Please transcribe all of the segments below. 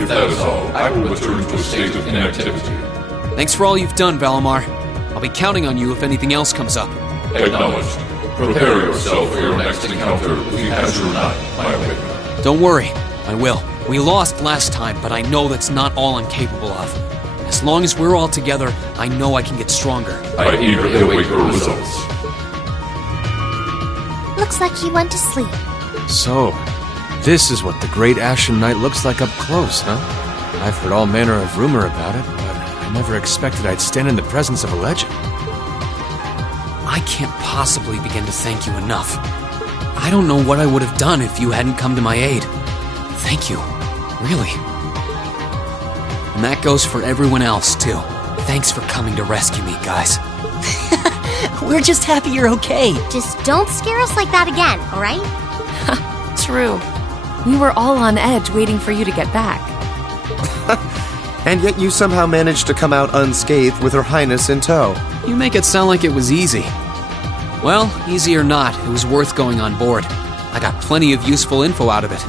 If that is all, I will return to a state of inactivity. Thanks for all you've done, Valimar. I'll be counting on you if anything else comes up. Acknowledged. Prepare yourself for your next encounter with the Azure Knight, my awakener. Don't worry, I will. We lost last time, but I know that's not all I'm capable of. As long as we're all together, I know I can get stronger. I eagerly await your results. Looks like he went to sleep. So, this is what the Great Ashen Knight looks like up close, huh? I've heard all manner of rumor about it, but I never expected I'd stand in the presence of a legend. I can't possibly begin to thank you enough. I don't know what I would have done if you hadn't come to my aid. Thank you. Really. And that goes for everyone else, too. Thanks for coming to rescue me, guys. We're just happy you're okay. Just don't scare us like that again, alright? True. We were all on edge waiting for you to get back. And yet you somehow managed to come out unscathed with Her Highness in tow. You make it sound like it was easy. Well, easy or not, it was worth going on board. I got plenty of useful info out of it.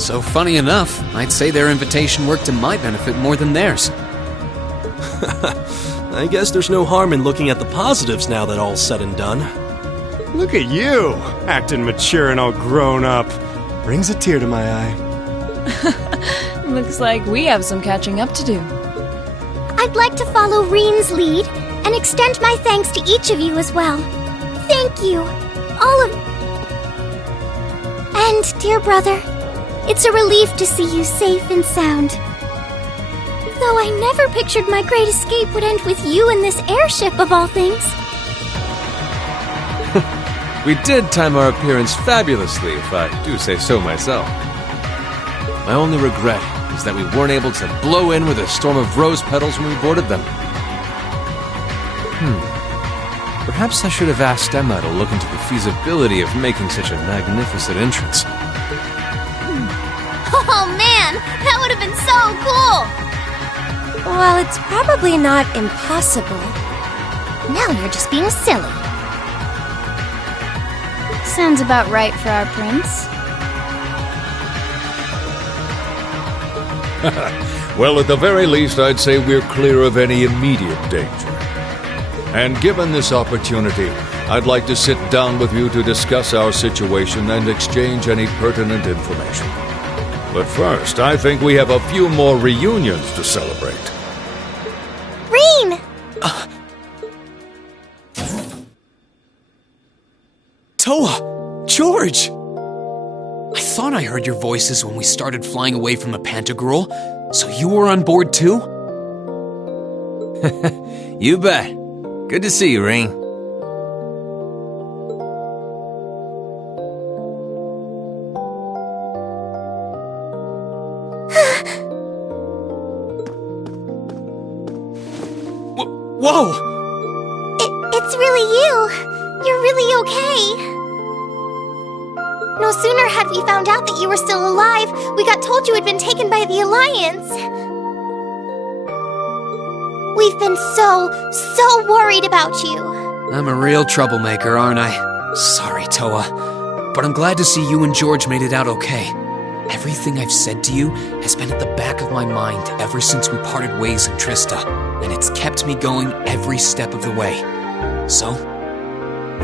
So funny enough, I'd say their invitation worked to my benefit more than theirs. I guess there's no harm in looking at the positives now that all's said and done. Look at you, acting mature and all grown up. Brings a tear to my eye. Looks like we have some catching up to do. I'd like to follow Reen's lead and extend my thanks to each of you as well. Thank you, all of... And, dear brother, it's a relief to see you safe and sound. Though I never pictured my great escape would end with you in this airship of all things. We did time our appearance fabulously, if I do say so myself. My only regret is that we weren't able to blow in with a storm of rose petals when we boarded them. Perhaps I should have asked Emma to look into the feasibility of making such a magnificent entrance. Oh man, that would have been so cool! Well, it's probably not impossible. Now you're just being silly. Sounds about right for our prince. Well, at the very least, I'd say we're clear of any immediate danger. And given this opportunity, I'd like to sit down with you to discuss our situation and exchange any pertinent information. But first, I think we have a few more reunions to celebrate. Reen! Toa! George! I thought I heard your voices when we started flying away from the Pantagruel, so you were on board too? You bet. Good to see you, Reen. Whoa! It's really you. You're really okay. No sooner had we found out that you were still alive, we got told you had been taken by the Alliance. We've been so worried about you. I'm a real troublemaker, aren't I? Sorry, Toa. But I'm glad to see you and George made it out okay. Everything I've said to you has been at the back of my mind ever since we parted ways in Trista, and it's kept me going every step of the way. So,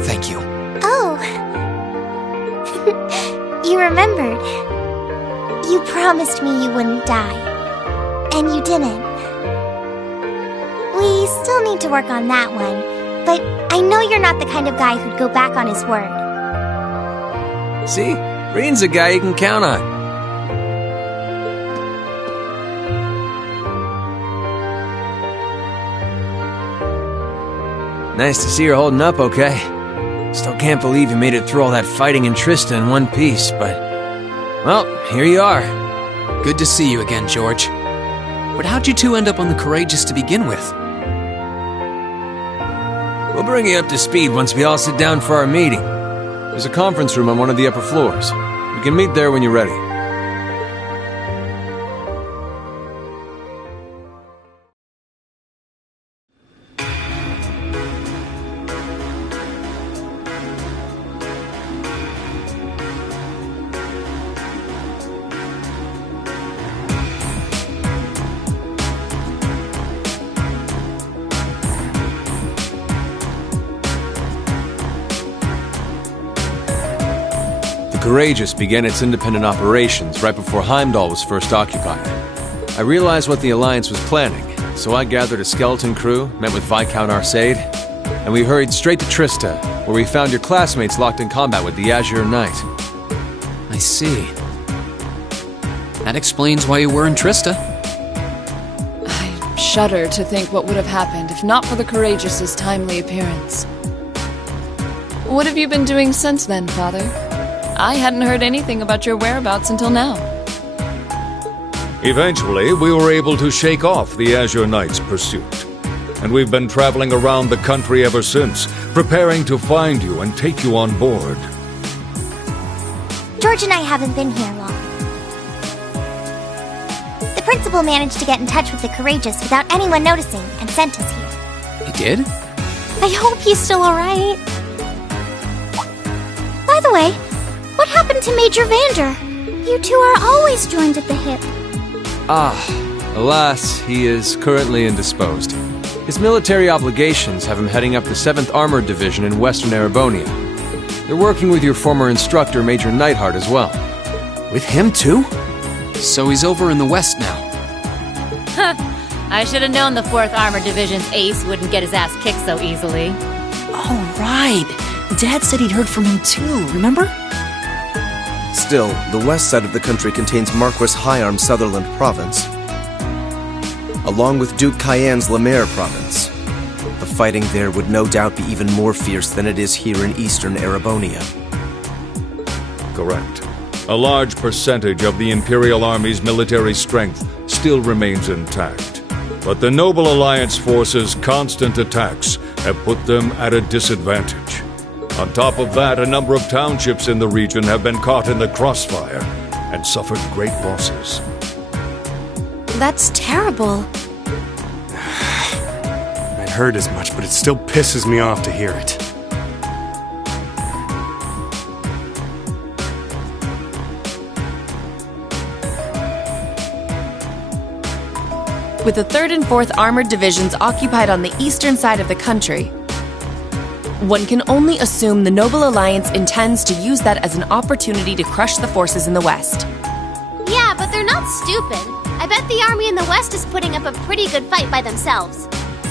thank you. Oh. You remembered. You promised me you wouldn't die. And you didn't. We still need to work on that one, but I know you're not the kind of guy who'd go back on his word. See? Reen's a guy you can count on. Nice to see you're holding up okay. Still can't believe you made it through all that fighting in Trista in one piece, but... well, here you are. Good to see you again, George. But how'd you two end up on the Courageous to begin with? We'll bring you up to speed once we all sit down for our meeting. There's a conference room on one of the upper floors. We can meet there when you're ready. Courageous began its independent operations right before Heimdall was first occupied. I realized what the Alliance was planning, so I gathered a skeleton crew, met with Viscount Arcade, and we hurried straight to Trista, where we found your classmates locked in combat with the Azure Knight. I see. That explains why you were in Trista. I shudder to think what would have happened if not for the Courageous's timely appearance. What have you been doing since then, Father? I hadn't heard anything about your whereabouts until now. Eventually, we were able to shake off the Azure Knight's pursuit. And we've been traveling around the country ever since, preparing to find you and take you on board. George and I haven't been here long. The principal managed to get in touch with the Courageous without anyone noticing and sent us here. He did? I hope he's still alright. By the way, what happened to Major Vander? You two are always joined at the hip. Alas, he is currently indisposed. His military obligations have him heading up the 7th Armored Division in Western Erebonia. They're working with your former instructor, Major Nightheart, as well. With him too? So he's over in the west now. I should have known the 4th Armored Division's ace wouldn't get his ass kicked so easily. Oh, right. Dad said he'd heard from him too, remember? Still, the west side of the country contains Marquis Hyarm's Sutherland province, along with Duke Cayenne's Lemaire province. The fighting there would no doubt be even more fierce than it is here in eastern Erebonia. Correct. A large percentage of the Imperial Army's military strength still remains intact. But the Noble Alliance forces' constant attacks have put them at a disadvantage. On top of that, a number of townships in the region have been caught in the crossfire and suffered great losses. That's terrible. I'd heard as much, but it still pisses me off to hear it. With the 3rd and 4th Armored Divisions occupied on the eastern side of the country, one can only assume the Noble Alliance intends to use that as an opportunity to crush the forces in the west. Yeah, but they're not stupid. I bet the army in the west is putting up a pretty good fight by themselves.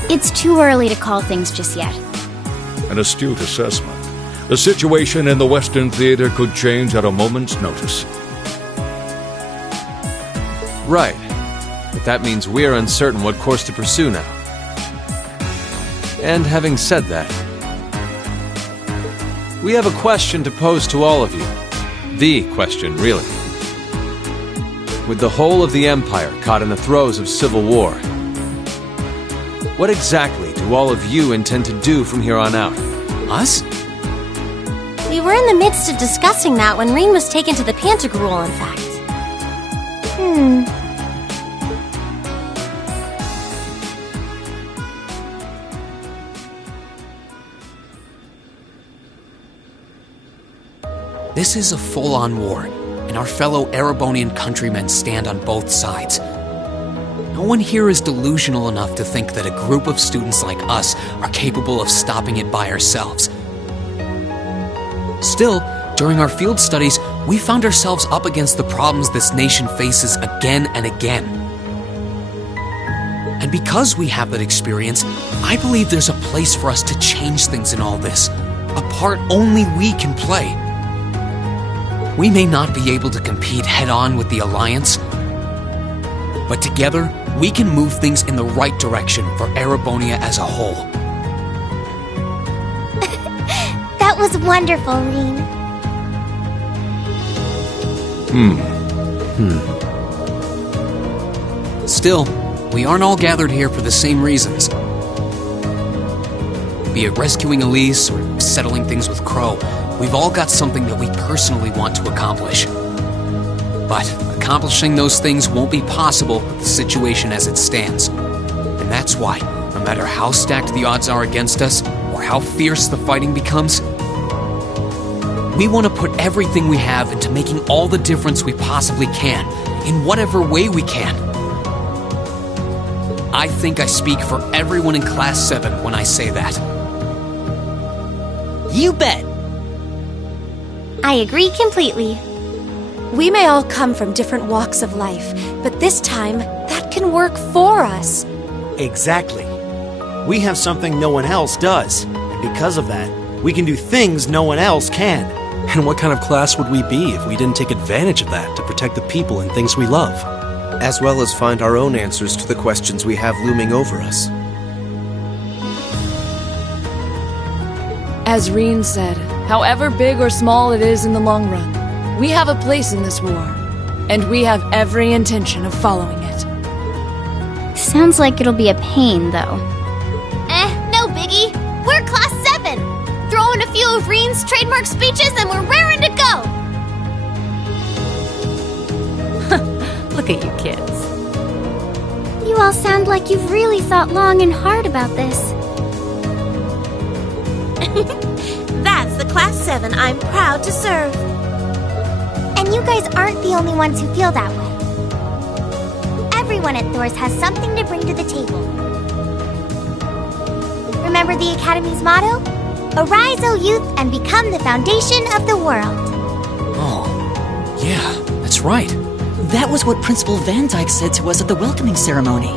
It's too early to call things just yet. An astute assessment. The situation in the Western Theater could change at a moment's notice. Right. But that means we're uncertain what course to pursue now. And having said that, we have a question to pose to all of you. The question, really. With the whole of the Empire caught in the throes of civil war, what exactly do all of you intend to do from here on out? Us? We were in the midst of discussing that when Reen was taken to the Pantagruel, in fact. This is a full-on war, and our fellow Erebonian countrymen stand on both sides. No one here is delusional enough to think that a group of students like us are capable of stopping it by ourselves. Still, during our field studies, we found ourselves up against the problems this nation faces again and again. And because we have that experience, I believe there's a place for us to change things in all this, a part only we can play. We may not be able to compete head-on with the Alliance, but together, we can move things in the right direction for Erebonia as a whole. That was wonderful, Reen. Still, we aren't all gathered here for the same reasons. Be it rescuing Elise or settling things with Crow, we've all got something that we personally want to accomplish. But accomplishing those things won't be possible with the situation as it stands. And that's why, no matter how stacked the odds are against us, or how fierce the fighting becomes, we want to put everything we have into making all the difference we possibly can, in whatever way we can. I think I speak for everyone in Class 7 when I say that. You bet! I agree completely. We may all come from different walks of life, but this time, that can work for us. Exactly. We have something no one else does, and because of that, we can do things no one else can. And what kind of class would we be if we didn't take advantage of that to protect the people and things we love? As well as find our own answers to the questions we have looming over us. As Reen said, however big or small it is in the long run, we have a place in this war, and we have every intention of following it. Sounds like it'll be a pain, though. No biggie. We're Class 7. Throw in a few of Reen's trademark speeches and we're raring to go. Look at you kids. You all sound like you've really thought long and hard about this. That's the Class 7 I'm proud to serve. And you guys aren't the only ones who feel that way. Everyone at Thor's has something to bring to the table. Remember the Academy's motto? Arise, O youth, and become the foundation of the world. Oh, yeah, that's right. That was what Principal Van Dyke said to us at the welcoming ceremony.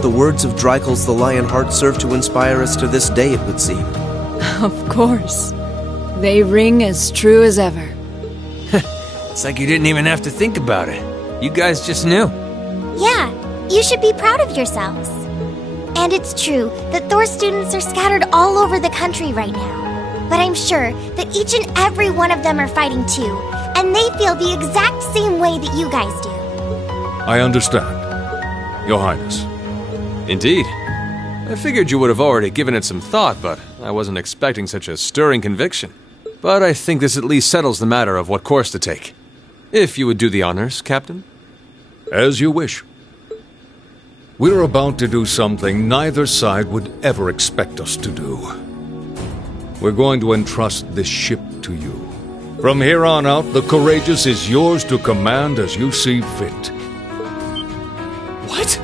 The words of Dreikels the Lionheart serve to inspire us to this day, it would seem. Of course. They ring as true as ever. It's like you didn't even have to think about it. You guys just knew. Yeah, you should be proud of yourselves. And it's true that Thor students are scattered all over the country right now. But I'm sure that each and every one of them are fighting too, and they feel the exact same way that you guys do. I understand, Your Highness. Indeed. I figured you would have already given it some thought, but I wasn't expecting such a stirring conviction. But I think this at least settles the matter of what course to take. If you would do the honors, Captain. As you wish. We're about to do something neither side would ever expect us to do. We're going to entrust this ship to you. From here on out, the Courageous is yours to command as you see fit. What?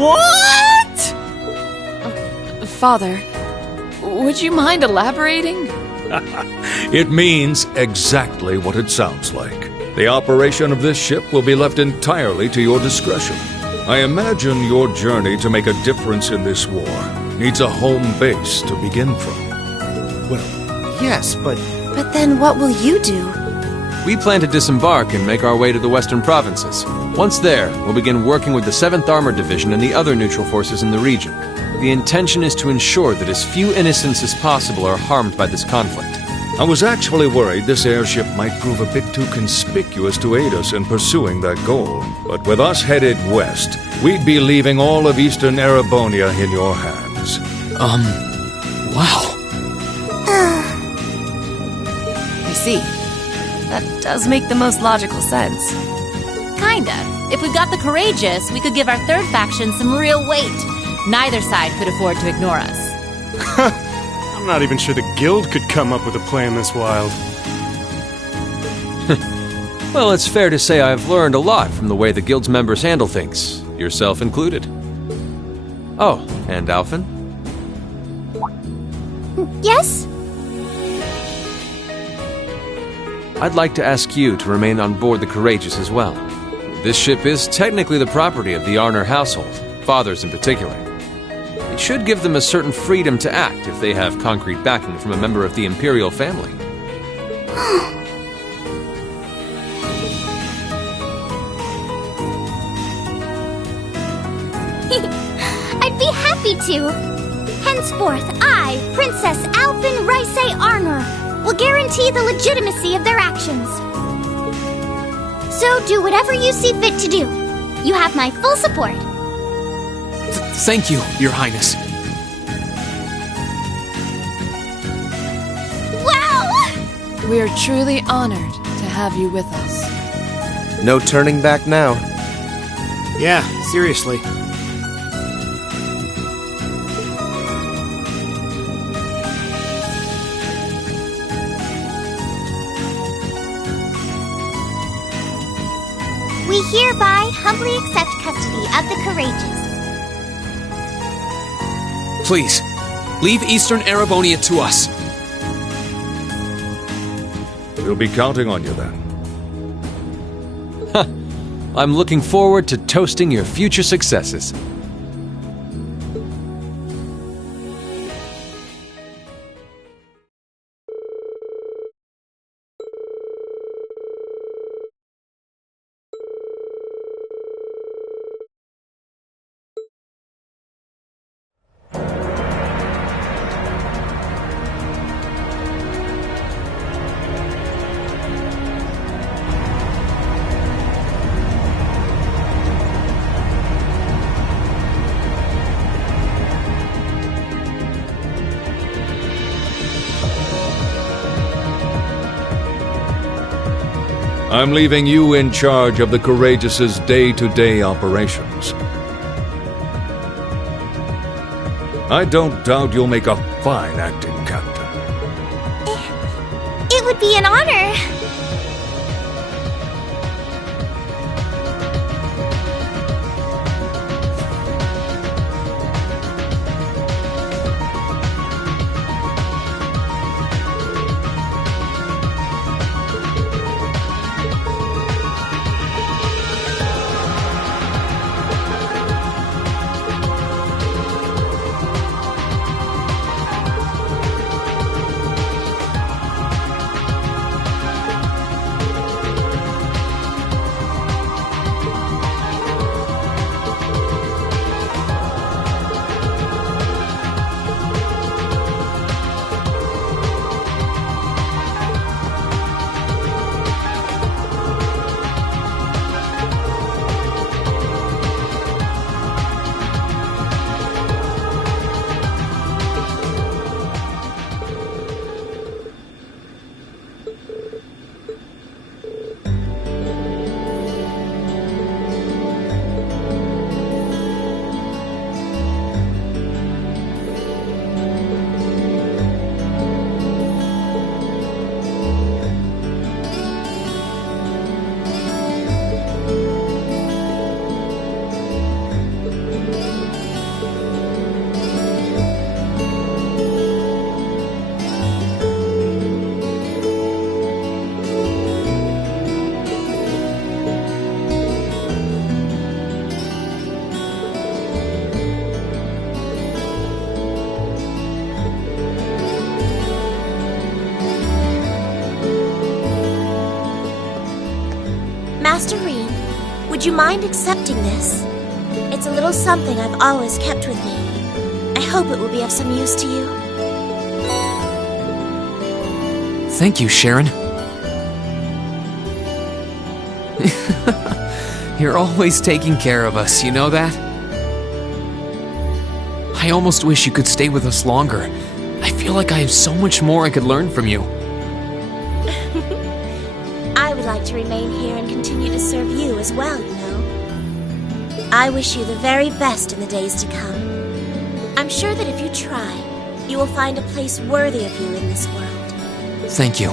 What? Father, would you mind elaborating? It means exactly what it sounds like. The operation of this ship will be left entirely to your discretion. I imagine your journey to make a difference in this war needs a home base to begin from. Well, yes, but... But then what will you do? We plan to disembark and make our way to the western provinces. Once there, we'll begin working with the 7th Armored Division and the other neutral forces in the region. The intention is to ensure that as few innocents as possible are harmed by this conflict. I was actually worried this airship might prove a bit too conspicuous to aid us in pursuing that goal. But with us headed west, we'd be leaving all of eastern Erebonia in your hands. Wow. I see. That does make the most logical sense. Kinda. If we got the Courageous, we could give our third faction some real weight. Neither side could afford to ignore us. I'm not even sure the Guild could come up with a plan this wild. Well, it's fair to say I've learned a lot from the way the Guild's members handle things, yourself included. Oh, and Alphen? Yes? I'd like to ask you to remain on board the Courageous as well. This ship is technically the property of the Arner household, fathers in particular. It should give them a certain freedom to act if they have concrete backing from a member of the Imperial family. I'd be happy to. Henceforth, I, Princess Alphen Rysei Arner, will guarantee the legitimacy of their actions. So do whatever you see fit to do. You have my full support. Thank you, Your Highness. Wow! We are truly honored to have you with us. No turning back now. Yeah, seriously. We hereby humbly accept custody of the Courageous. Please, leave Eastern Erebonia to us. We'll be counting on you then. I'm looking forward to toasting your future successes. I'm leaving you in charge of the Courageous' day-to-day operations. I don't doubt you'll make a fine acting captain. It would be an honor. Master Rean, would you mind accepting this? It's a little something I've always kept with me. I hope it will be of some use to you. Thank you, Sharon. You're always taking care of us, you know that? I almost wish you could stay with us longer. I feel like I have so much more I could learn from you. I would like to remain here and continue to serve you as well, you know. I wish you the very best in the days to come. I'm sure that if you try, you will find a place worthy of you in this world. Thank you.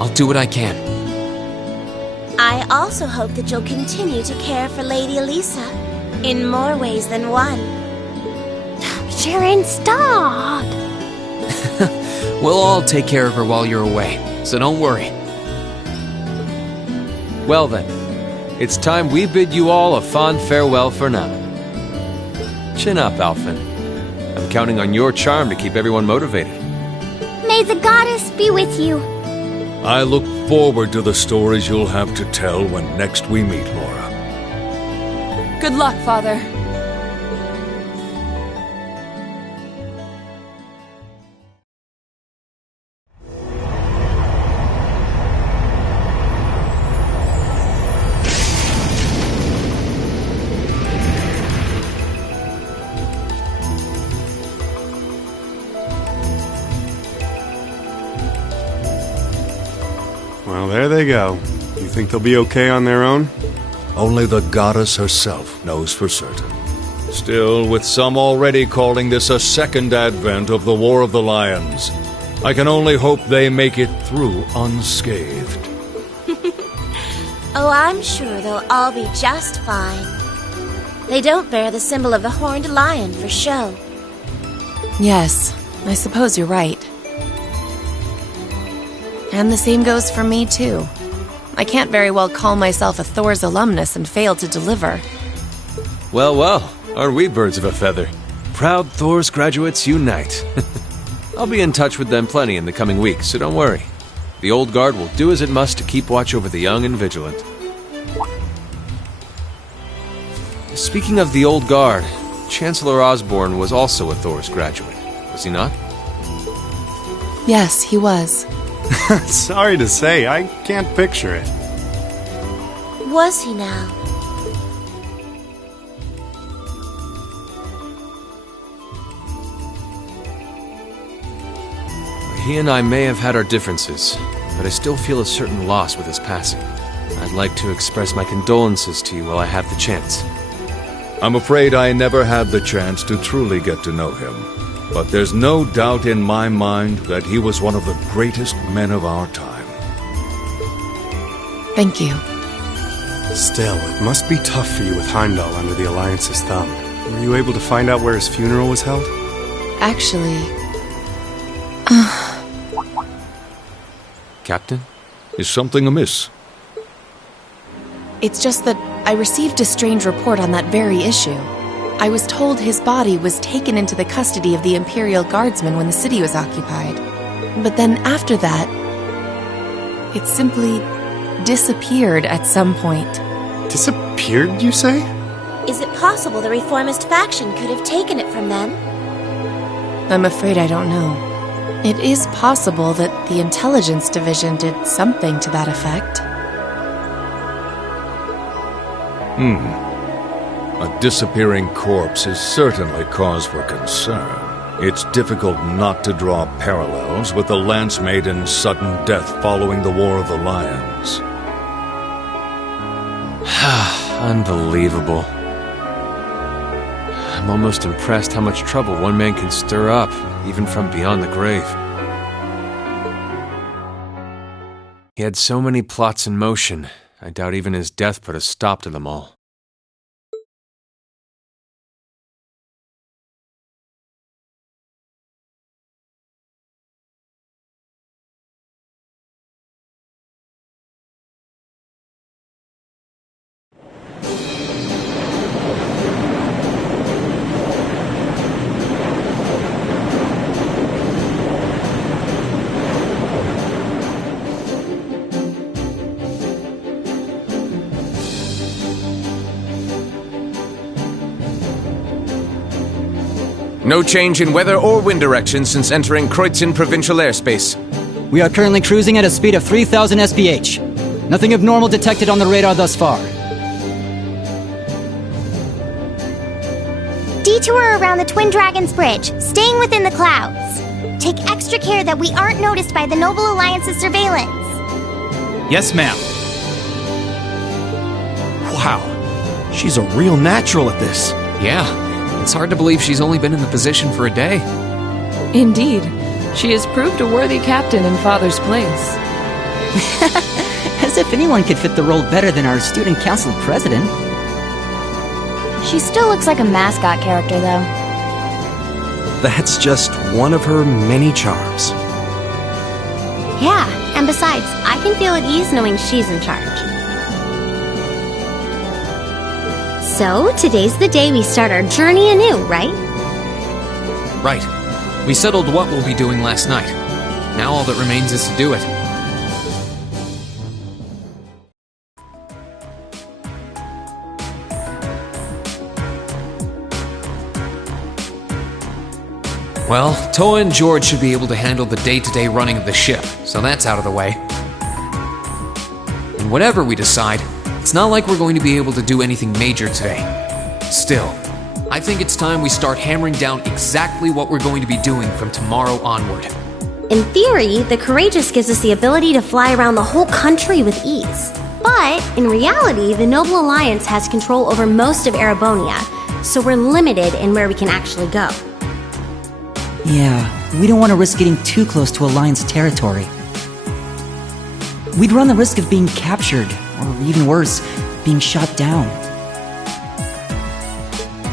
I'll do what I can. I also hope that you'll continue to care for Lady Elisa in more ways than one. Sharon, stop! We'll all take care of her while you're away, so don't worry. Well then, it's time we bid you all a fond farewell for now. Chin up, Alphen. I'm counting on your charm to keep everyone motivated. May the goddess be with you. I look forward to the stories you'll have to tell when next we meet, Laura. Good luck, Father. Well, there they go. You think they'll be okay on their own? Only the goddess herself knows for certain. Still, with some already calling this a second advent of the War of the Lions, I can only hope they make it through unscathed. Oh, I'm sure they'll all be just fine. They don't bear the symbol of the horned lion for show. Yes, I suppose you're right. And the same goes for me, too. I can't very well call myself a Thor's alumnus and fail to deliver. Well, well, aren't we birds of a feather? Proud Thor's graduates unite. I'll be in touch with them plenty in the coming weeks, so don't worry. The old guard will do as it must to keep watch over the young and vigilant. Speaking of the old guard, Chancellor Osborne was also a Thor's graduate, was he not? Yes, he was. Sorry to say, I can't picture it. Was he now? He and I may have had our differences, but I still feel a certain loss with his passing. I'd like to express my condolences to you while I have the chance. I'm afraid I never had the chance to truly get to know him. But there's no doubt in my mind that he was one of the greatest men of our time. Thank you. Still, it must be tough for you with Heimdall under the Alliance's thumb. Were you able to find out where his funeral was held? Actually... Captain? Is something amiss? It's just that I received a strange report on that very issue. I was told his body was taken into the custody of the Imperial Guardsmen when the city was occupied. But then after that, it simply disappeared at some point. Disappeared, you say? Is it possible the reformist faction could have taken it from them? I'm afraid I don't know. It is possible that the Intelligence Division did something to that effect. A disappearing corpse is certainly cause for concern. It's difficult not to draw parallels with the Lance Maiden's sudden death following the War of the Lions. Unbelievable. I'm almost impressed how much trouble one man can stir up, even from beyond the grave. He had so many plots in motion, I doubt even his death put a stop to them all. No change in weather or wind direction since entering Kreutzen provincial airspace. We are currently cruising at a speed of 3,000 SPH. Nothing abnormal detected on the radar thus far. Detour around the Twin Dragons Bridge, staying within the clouds. Take extra care that we aren't noticed by the Noble Alliance's surveillance. Yes, ma'am. Wow, she's a real natural at this. Yeah. It's hard to believe she's only been in the position for a day. Indeed. She has proved a worthy captain in Father's place. As if anyone could fit the role better than our student council president. She still looks like a mascot character, though. That's just one of her many charms. Yeah, and besides, I can feel at ease knowing she's in charge. So, today's the day we start our journey anew, right? Right. We settled what we'll be doing last night. Now all that remains is to do it. Well, Toa and George should be able to handle the day-to-day running of the ship, so that's out of the way. And whatever we decide, it's not like we're going to be able to do anything major today. Still, I think it's time we start hammering down exactly what we're going to be doing from tomorrow onward. In theory, the Courageous gives us the ability to fly around the whole country with ease. But, in reality, the Noble Alliance has control over most of Erebonia, so we're limited in where we can actually go. Yeah, we don't want to risk getting too close to Alliance territory. We'd run the risk of being captured, or even worse, being shot down.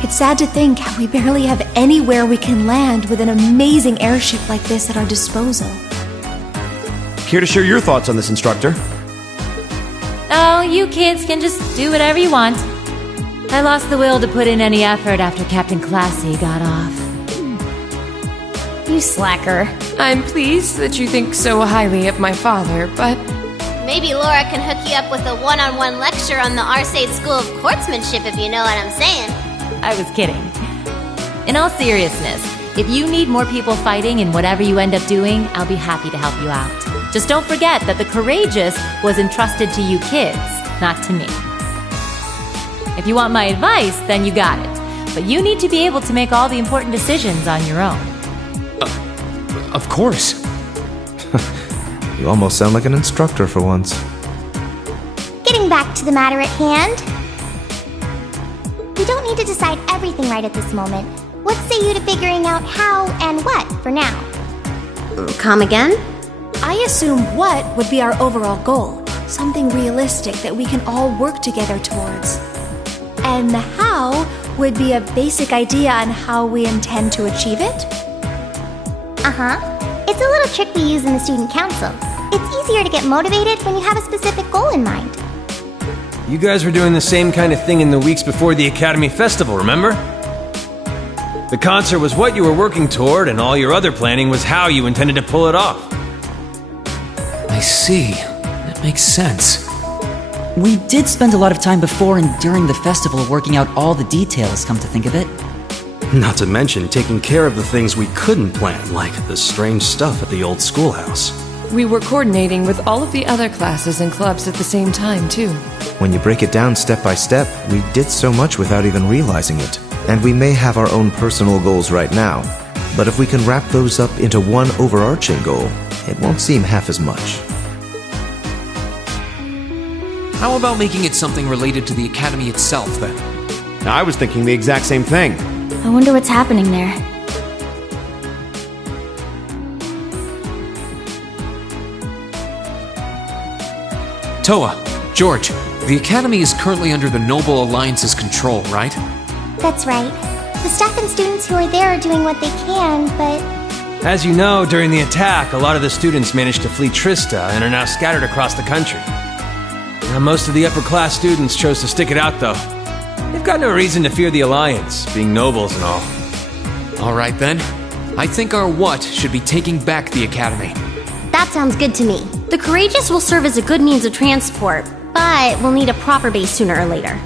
It's sad to think how we barely have anywhere we can land with an amazing airship like this at our disposal. Here to share your thoughts on this, instructor. Oh, you kids can just do whatever you want. I lost the will to put in any effort after Captain Classy got off. You slacker. I'm pleased that you think so highly of my father, but... Maybe Laura can hook you up with a one-on-one lecture on the Arcade School of Courtsmanship, if you know what I'm saying. I was kidding. In all seriousness, if you need more people fighting in whatever you end up doing, I'll be happy to help you out. Just don't forget that the Courageous was entrusted to you kids, not to me. If you want my advice, then you got it. But you need to be able to make all the important decisions on your own. Of course. You almost sound like an instructor for once. Getting back to the matter at hand. We don't need to decide everything right at this moment. What say you to figuring out how and what for now? Come again? I assume what would be our overall goal. Something realistic that we can all work together towards. And the how would be a basic idea on how we intend to achieve it? It's a little trick we use in the student council. It's easier to get motivated when you have a specific goal in mind. You guys were doing the same kind of thing in the weeks before the Academy Festival, remember? The concert was what you were working toward, and all your other planning was how you intended to pull it off. I see. That makes sense. We did spend a lot of time before and during the festival working out all the details, come to think of it. Not to mention taking care of the things we couldn't plan, like the strange stuff at the old schoolhouse. We were coordinating with all of the other classes and clubs at the same time, too. When you break it down step by step, we did so much without even realizing it. And we may have our own personal goals right now, but if we can wrap those up into one overarching goal, it won't seem half as much. How about making it something related to the Academy itself, then? I was thinking the exact same thing. I wonder what's happening there. Toa, George, the Academy is currently under the Noble Alliance's control, right? That's right. The staff and students who are there are doing what they can, but... As you know, during the attack, a lot of the students managed to flee Trista and are now scattered across the country. Now, most of the upper-class students chose to stick it out, though. They've got no reason to fear the Alliance, being nobles and all. All right, then. I think our what should be taking back the Academy. That sounds good to me. The Courageous will serve as a good means of transport, but we'll need a proper base sooner or later.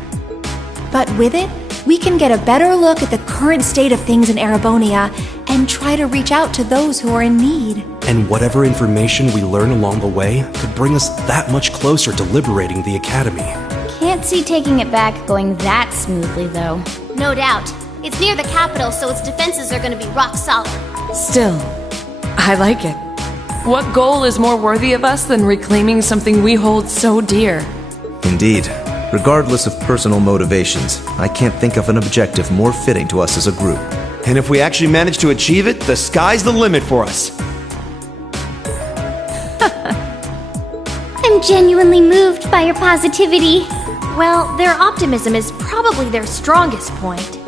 But with it, we can get a better look at the current state of things in Erebonia and try to reach out to those who are in need. And whatever information we learn along the way could bring us that much closer to liberating the Academy. Can't see taking it back going that smoothly, though. No doubt. It's near the capital, so its defenses are going to be rock solid. Still, I like it. What goal is more worthy of us than reclaiming something we hold so dear? Indeed. Regardless of personal motivations, I can't think of an objective more fitting to us as a group. And if we actually manage to achieve it, the sky's the limit for us. I'm genuinely moved by your positivity. Well, their optimism is probably their strongest point.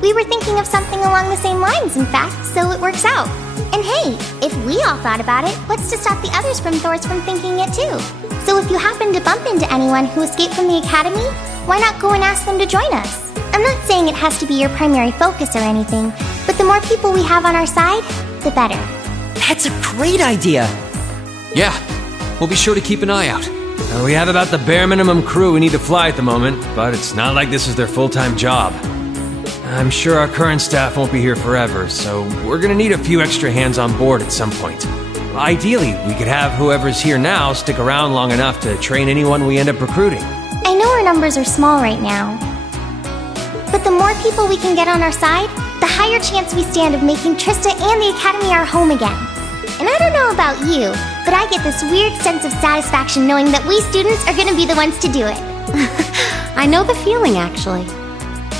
We were thinking of something along the same lines, in fact, so it works out. And hey, if we all thought about it, what's to stop the others from thinking it too? So if you happen to bump into anyone who escaped from the Academy, why not go and ask them to join us? I'm not saying it has to be your primary focus or anything, but the more people we have on our side, the better. That's a great idea! Yeah, we'll be sure to keep an eye out. We have about the bare minimum crew we need to fly at the moment, but it's not like this is their full-time job. I'm sure our current staff won't be here forever, so we're gonna need a few extra hands on board at some point. Ideally, we could have whoever's here now stick around long enough to train anyone we end up recruiting. I know our numbers are small right now, but the more people we can get on our side, the higher chance we stand of making Trista and the Academy our home again. And I don't know about you, but I get this weird sense of satisfaction knowing that we students are gonna be the ones to do it. I know the feeling, actually.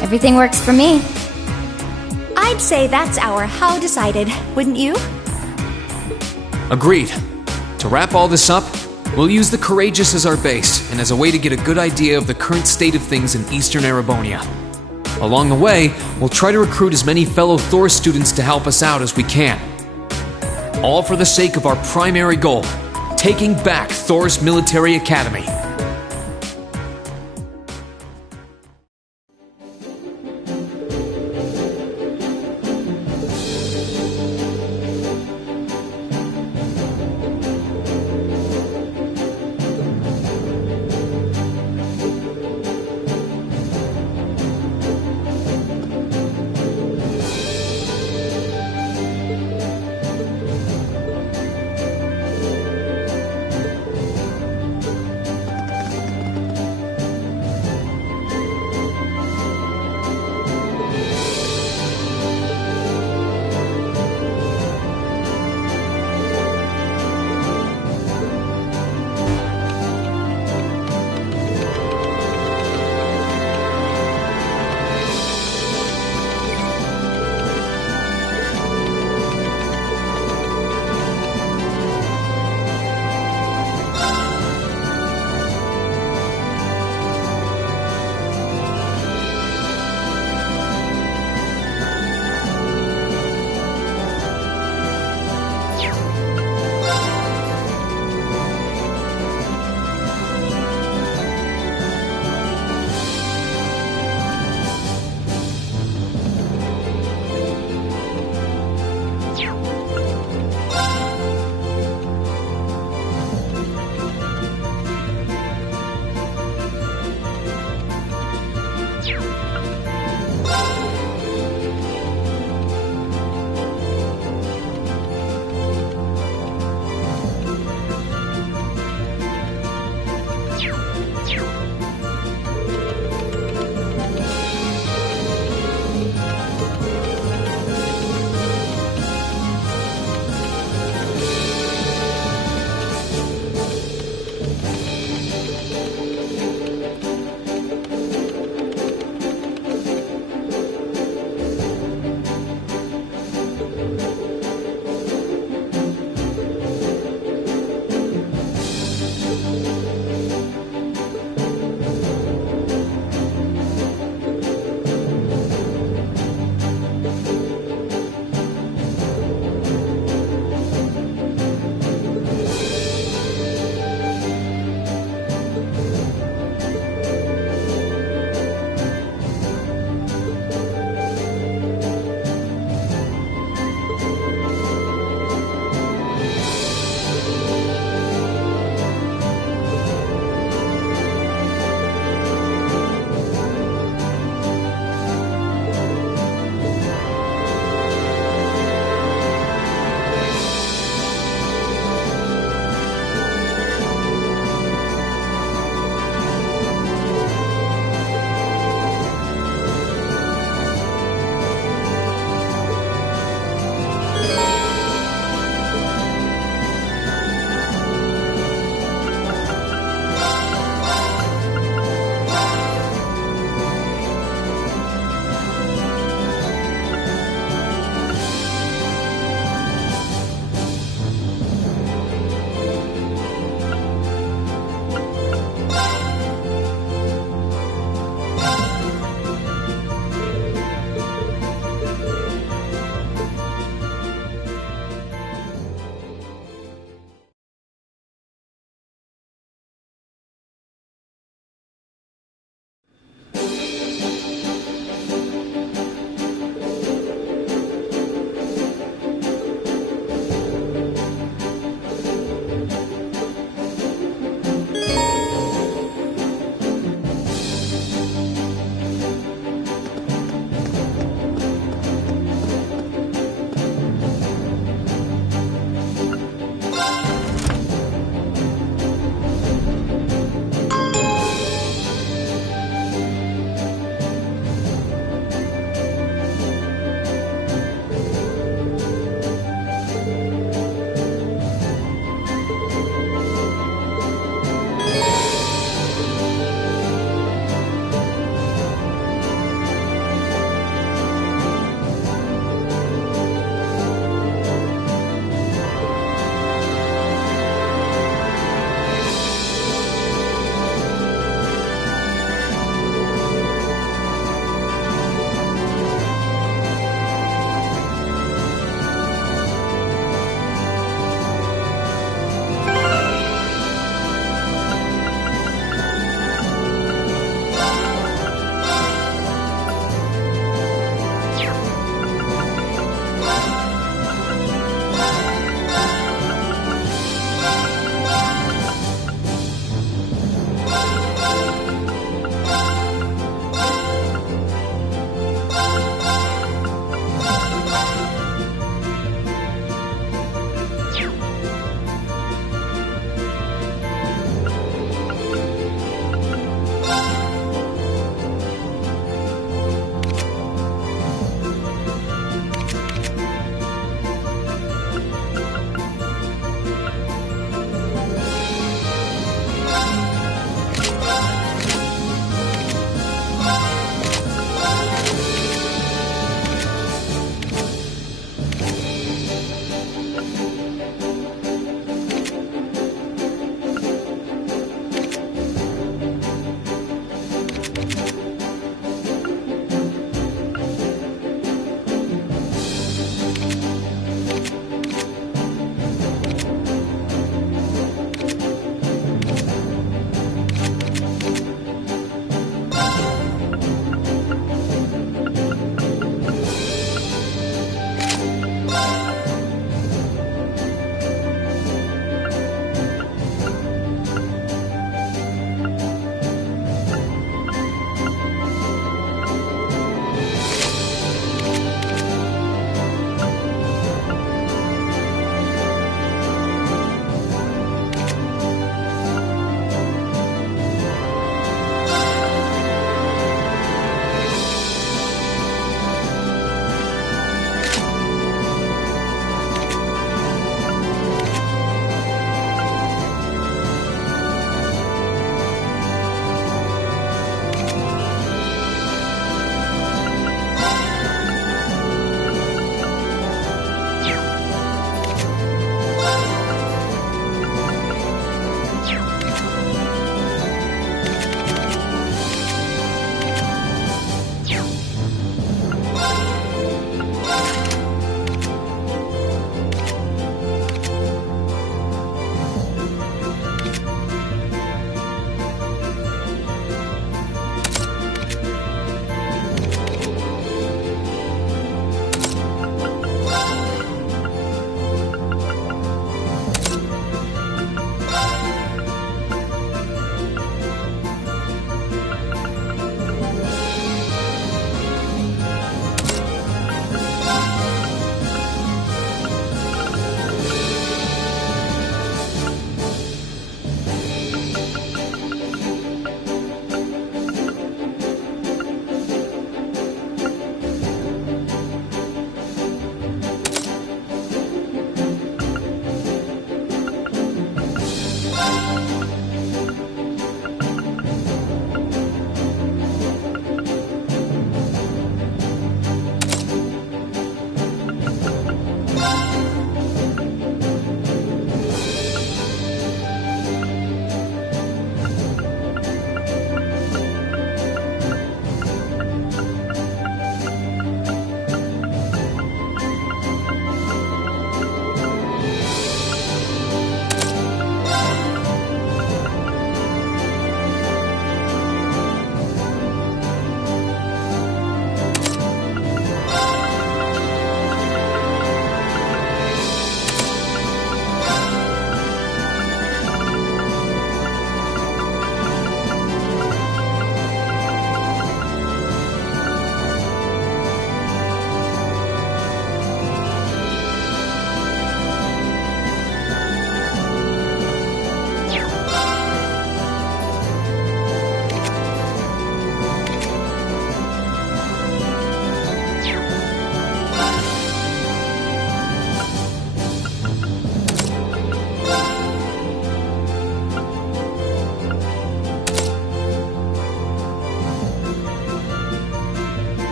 Everything works for me. I'd say that's our how decided, wouldn't you? Agreed. To wrap all this up, we'll use the Courageous as our base and as a way to get a good idea of the current state of things in Eastern Erebonia. Along the way, we'll try to recruit as many fellow Thor students to help us out as we can. All for the sake of our primary goal, taking back Thor's military academy.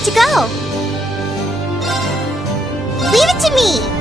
want to go? Leave it to me!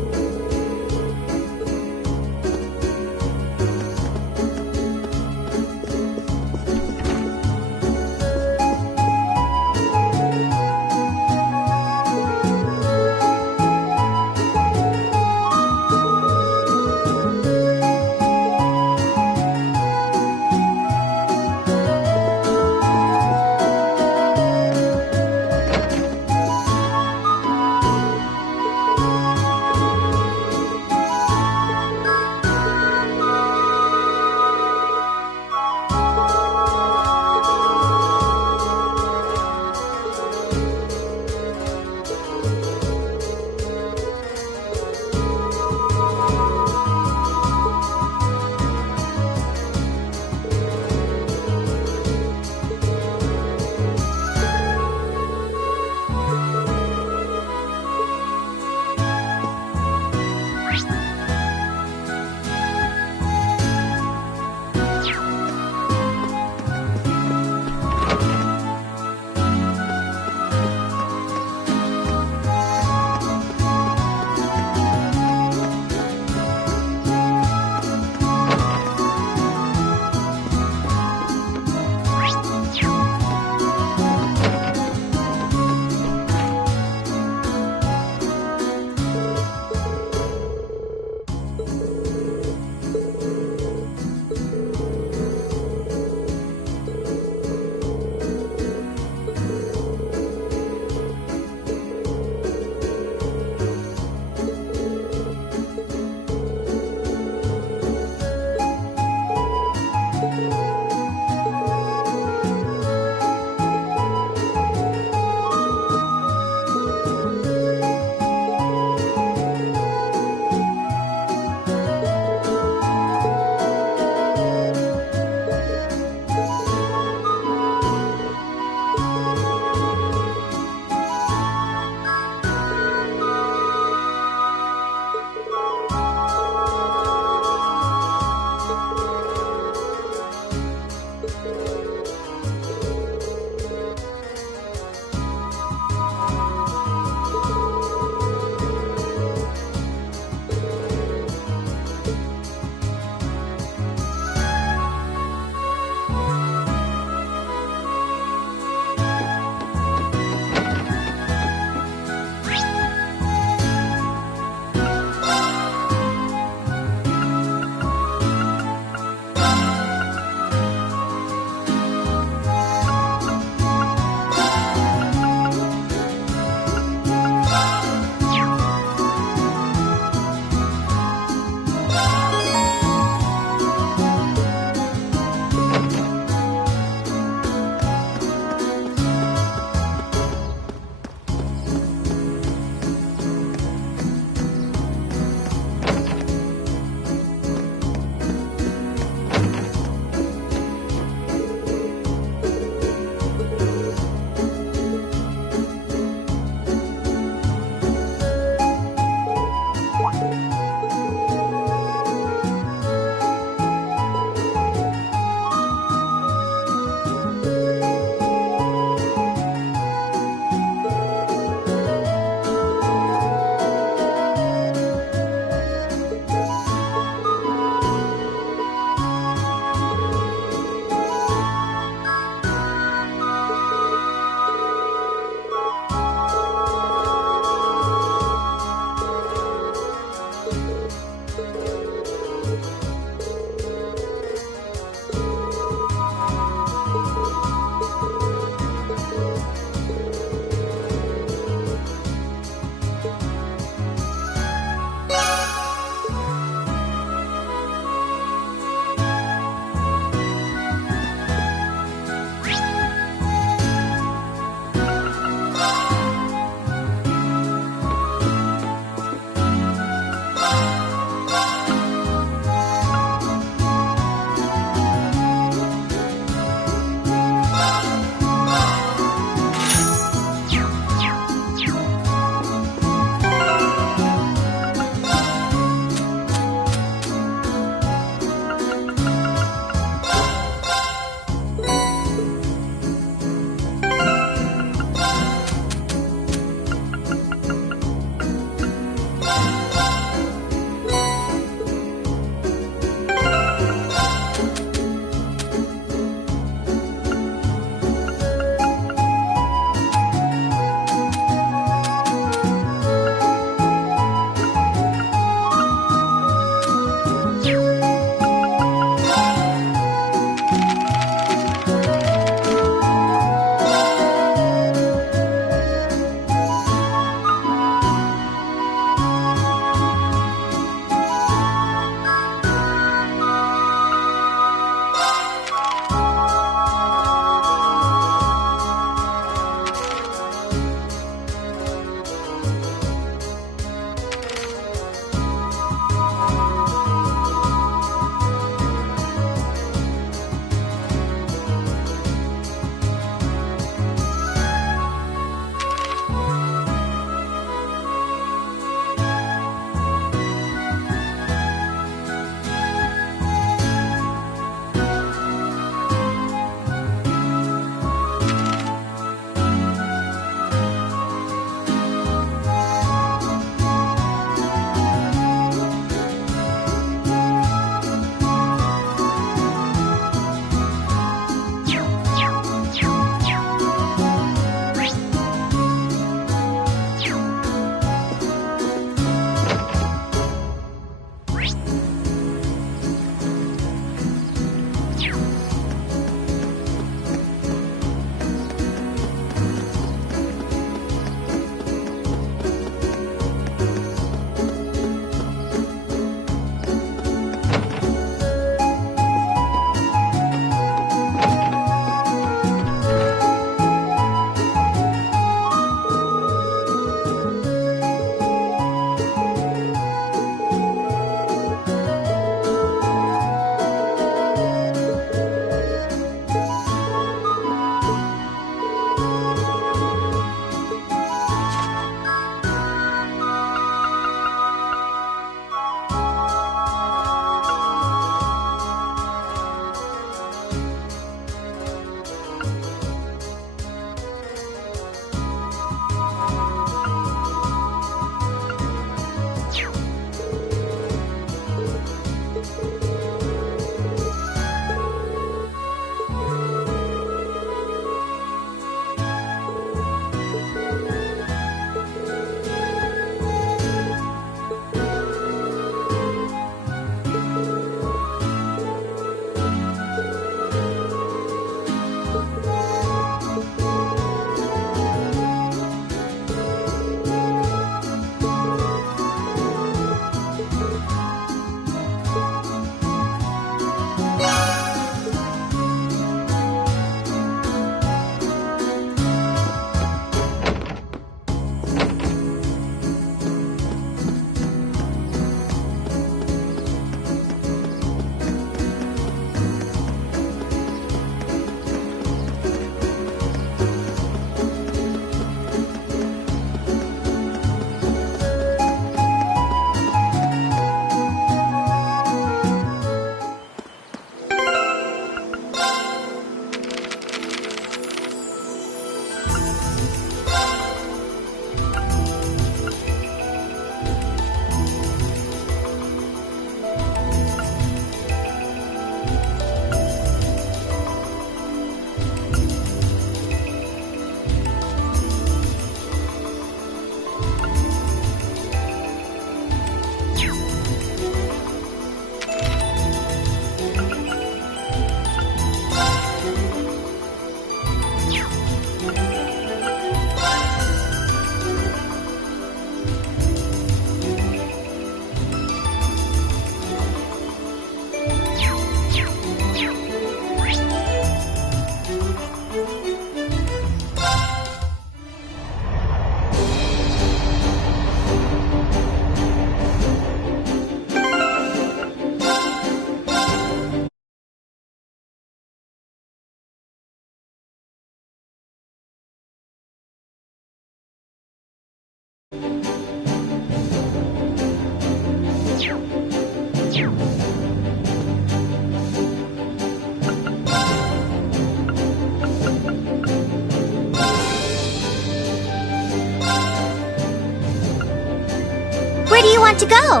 want to go?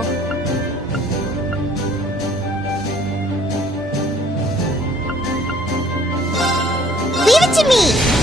Leave it to me!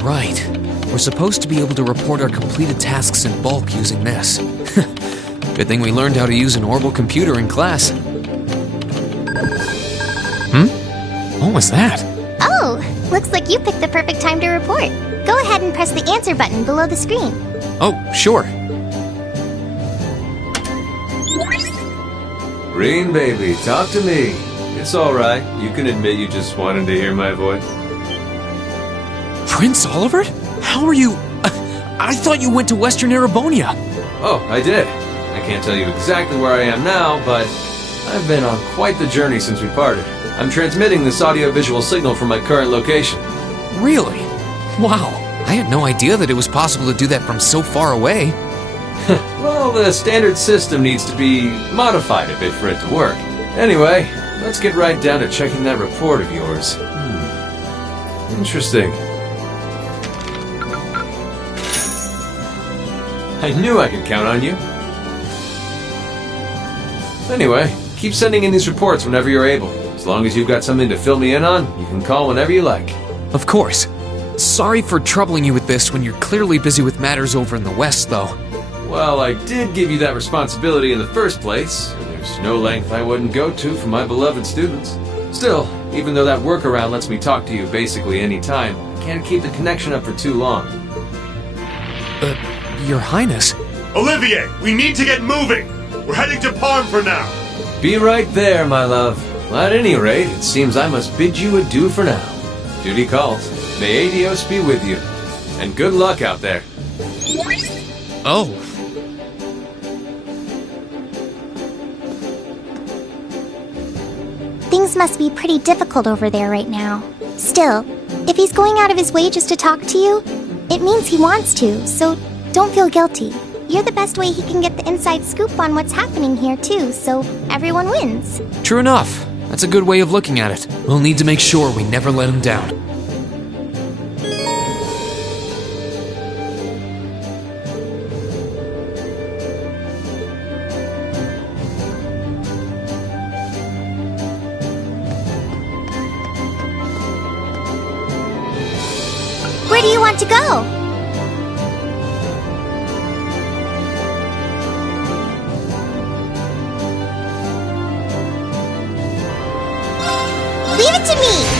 Right. We're supposed to be able to report our completed tasks in bulk using this. Good thing we learned how to use an orbital computer in class. What was that? Oh, looks like you picked the perfect time to report. Go ahead and press the answer button below the screen. Oh, sure. Green baby, talk to me. It's alright. You can admit you just wanted to hear my voice. Prince Oliver? How are you? I thought you went to Western Erebonia. Oh, I did. I can't tell you exactly where I am now, but I've been on quite the journey since we parted. I'm transmitting this audio-visual signal from my current location. Really? Wow. I had no idea that it was possible to do that from so far away. Well, the standard system needs to be modified a bit for it to work. Anyway, let's get right down to checking that report of yours. Interesting. I knew I could count on you. Anyway, keep sending in these reports whenever you're able. As long as you've got something to fill me in on, you can call whenever you like. Of course. Sorry for troubling you with this when you're clearly busy with matters over in the West, though. Well, I did give you that responsibility in the first place, and there's no length I wouldn't go to for my beloved students. Still, even though that workaround lets me talk to you basically any time, I can't keep the connection up for too long. Your Highness. Olivier, we need to get moving! We're heading to Parm for now! Be right there, my love. At any rate, it seems I must bid you adieu for now. Duty calls. May Adios be with you. And good luck out there. Oh. Things must be pretty difficult over there right now. Still, if he's going out of his way just to talk to you, it means he wants to, so don't feel guilty. You're the best way he can get the inside scoop on what's happening here, too, so everyone wins. True enough. That's a good way of looking at it. We'll need to make sure we never let him down. Where do you want to go? Leave it to me!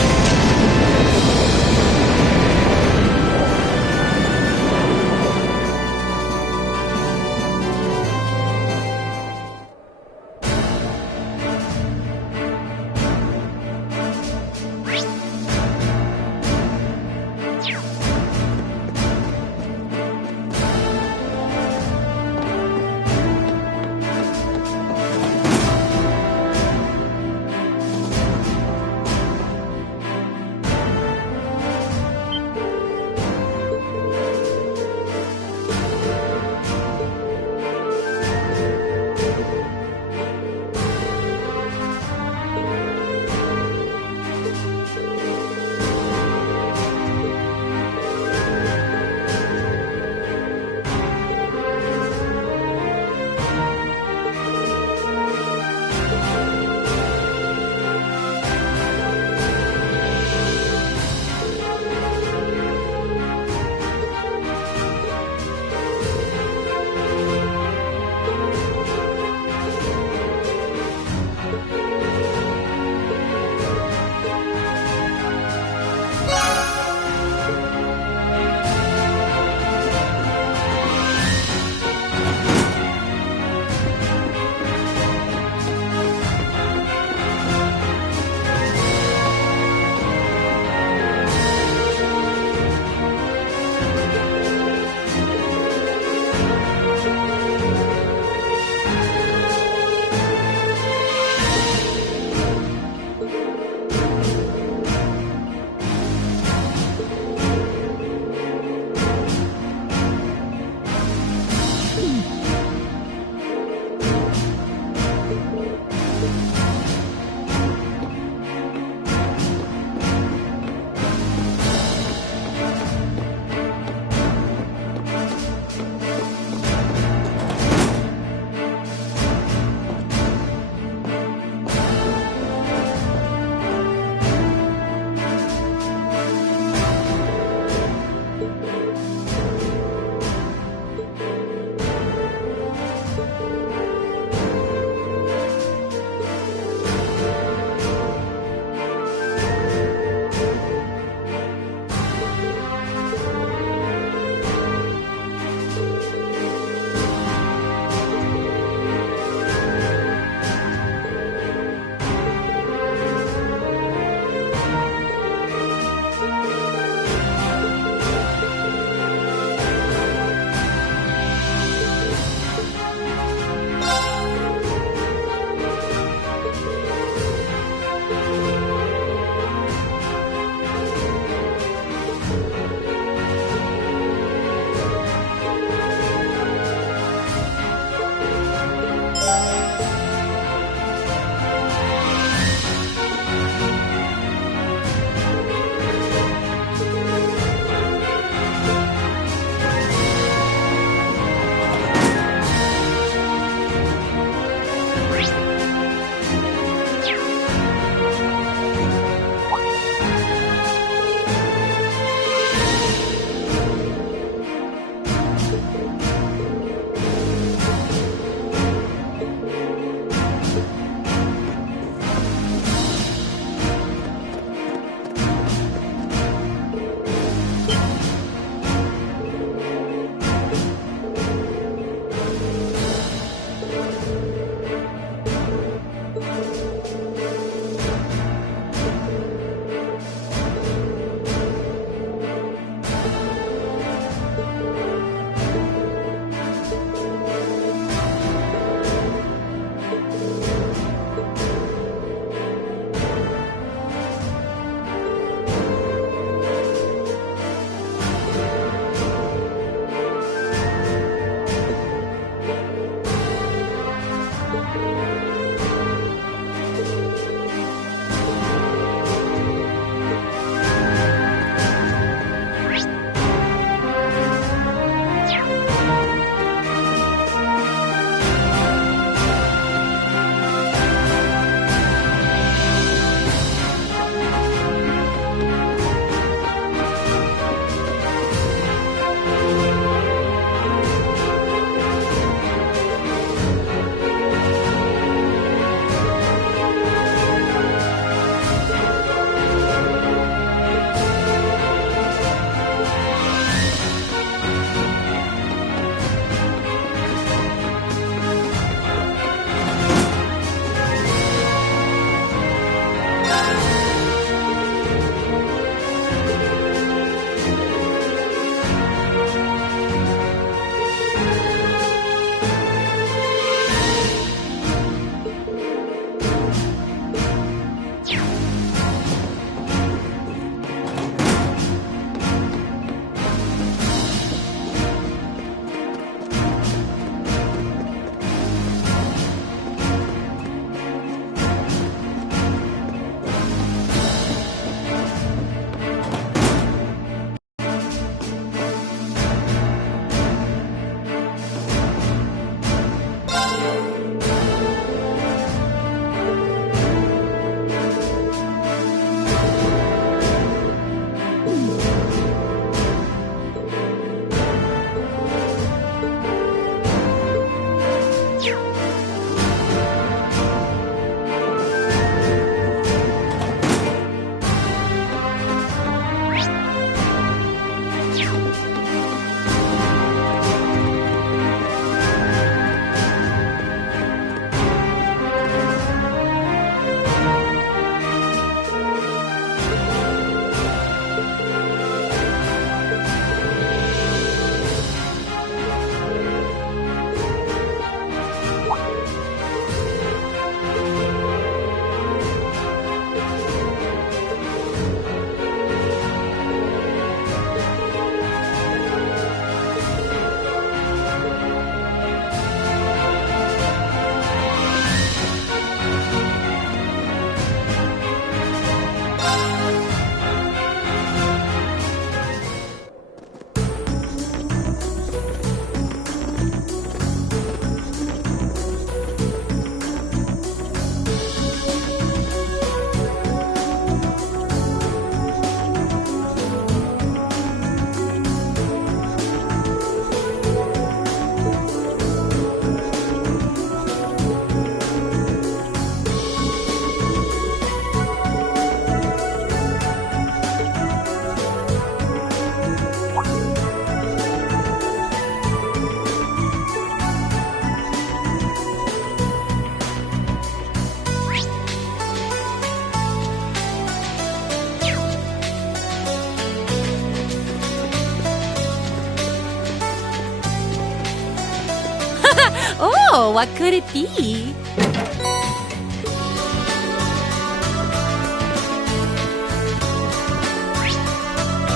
know. What could it be?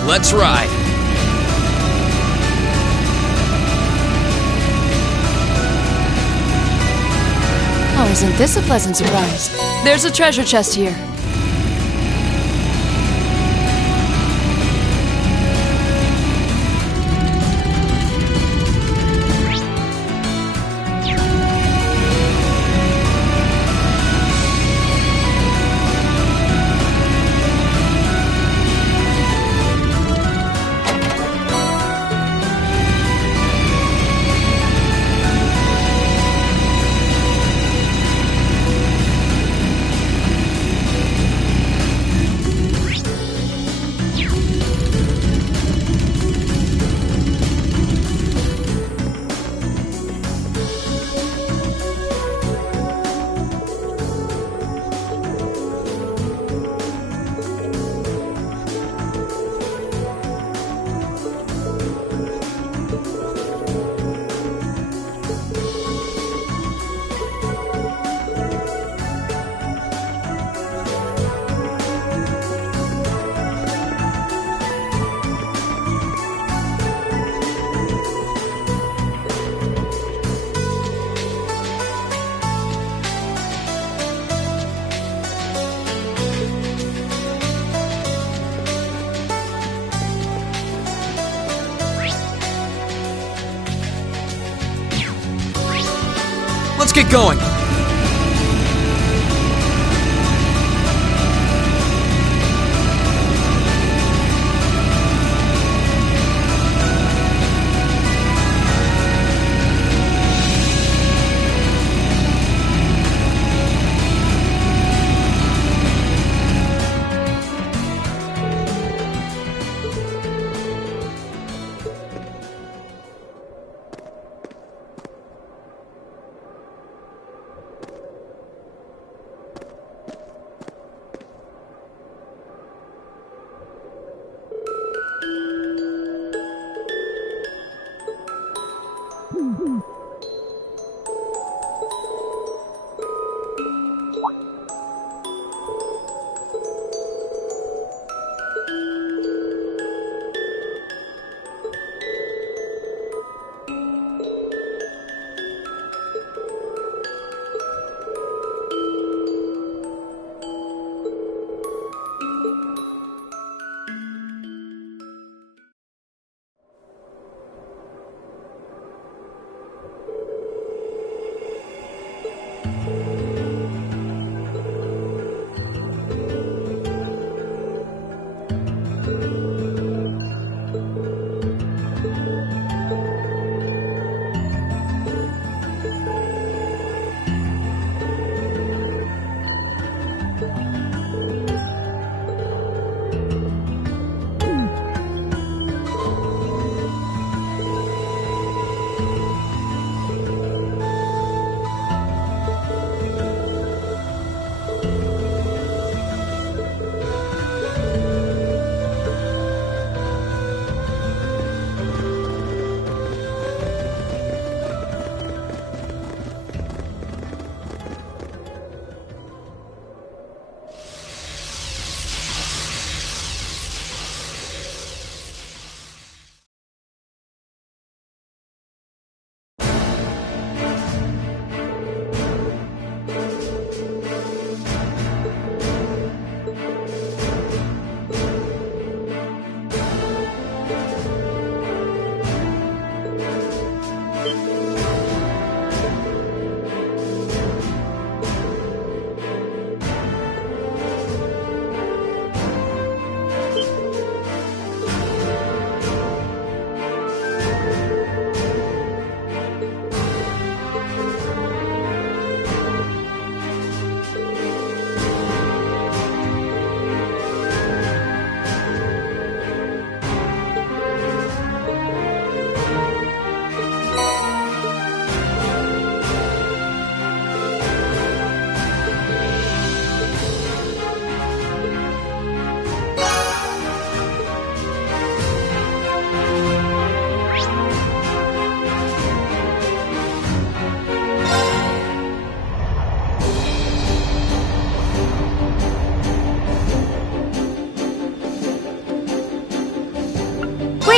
Let's ride. Oh, isn't this a pleasant surprise? There's a treasure chest here. Let's get going.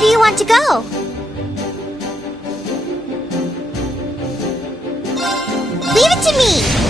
do you want to go? Leave it to me!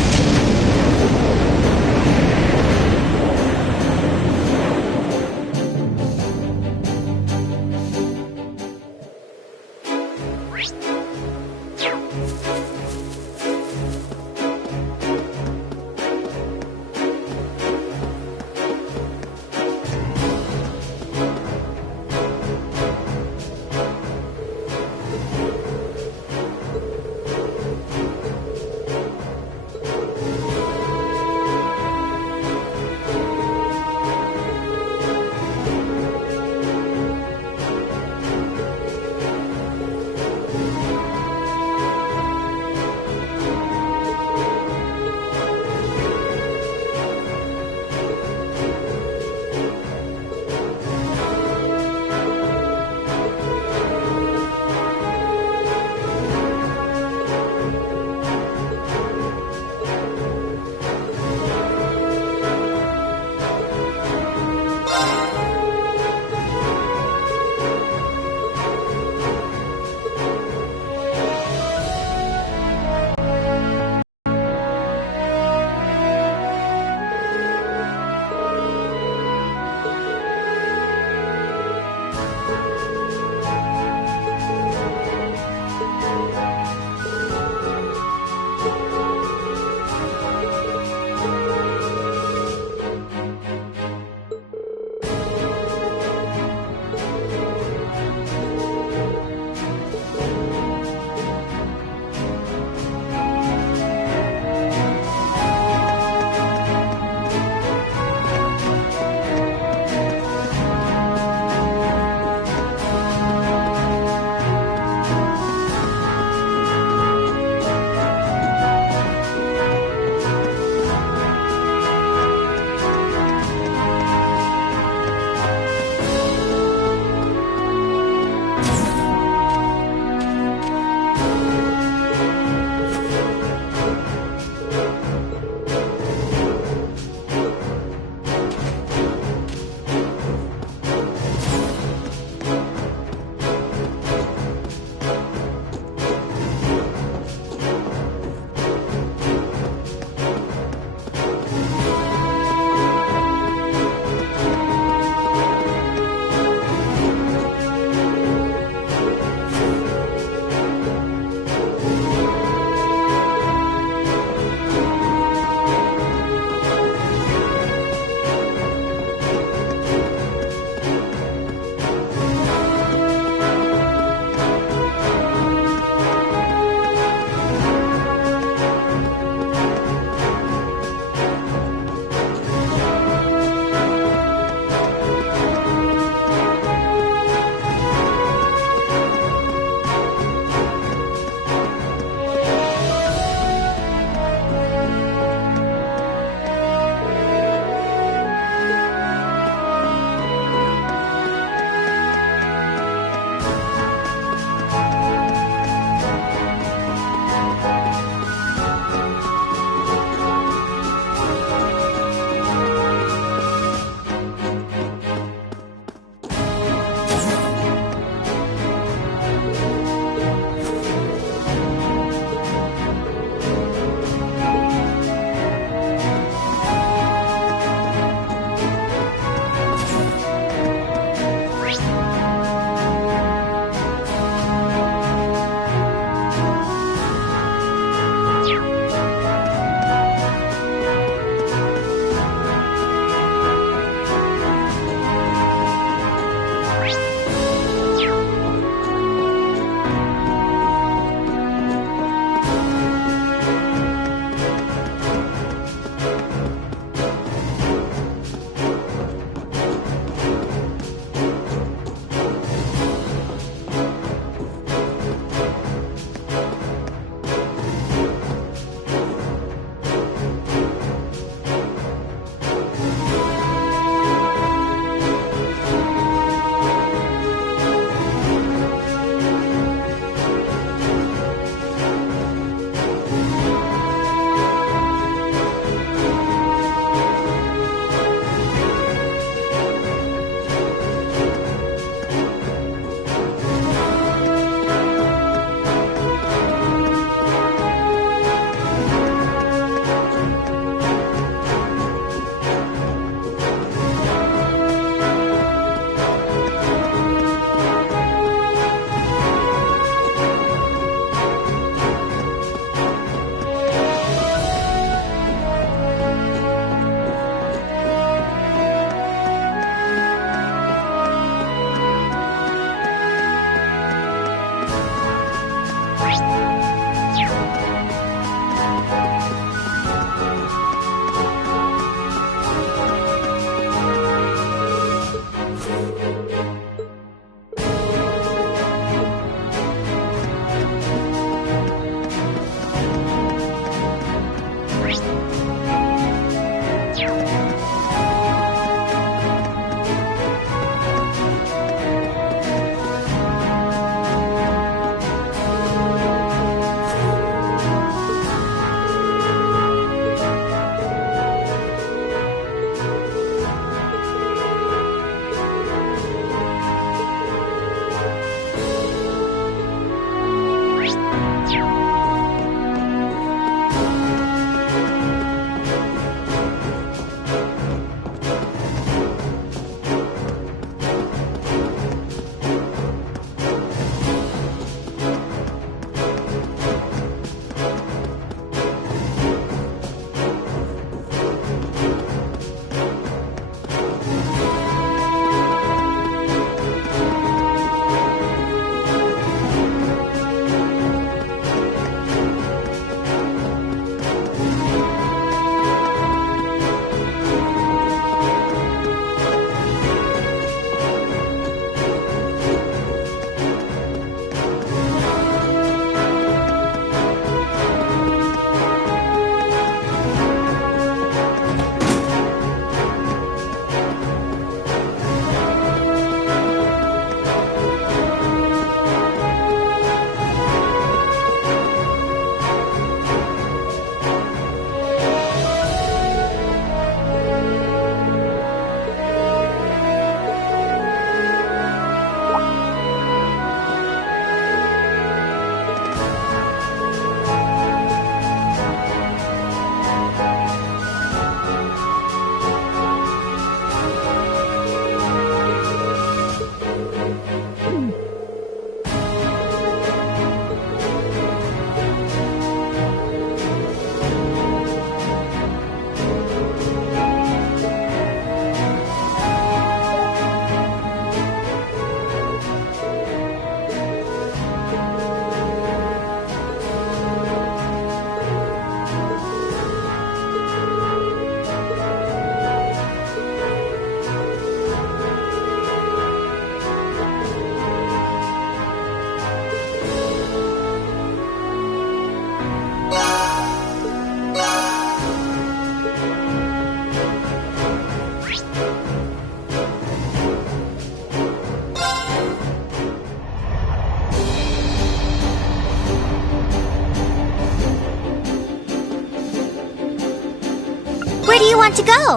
want to go?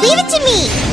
Leave it to me!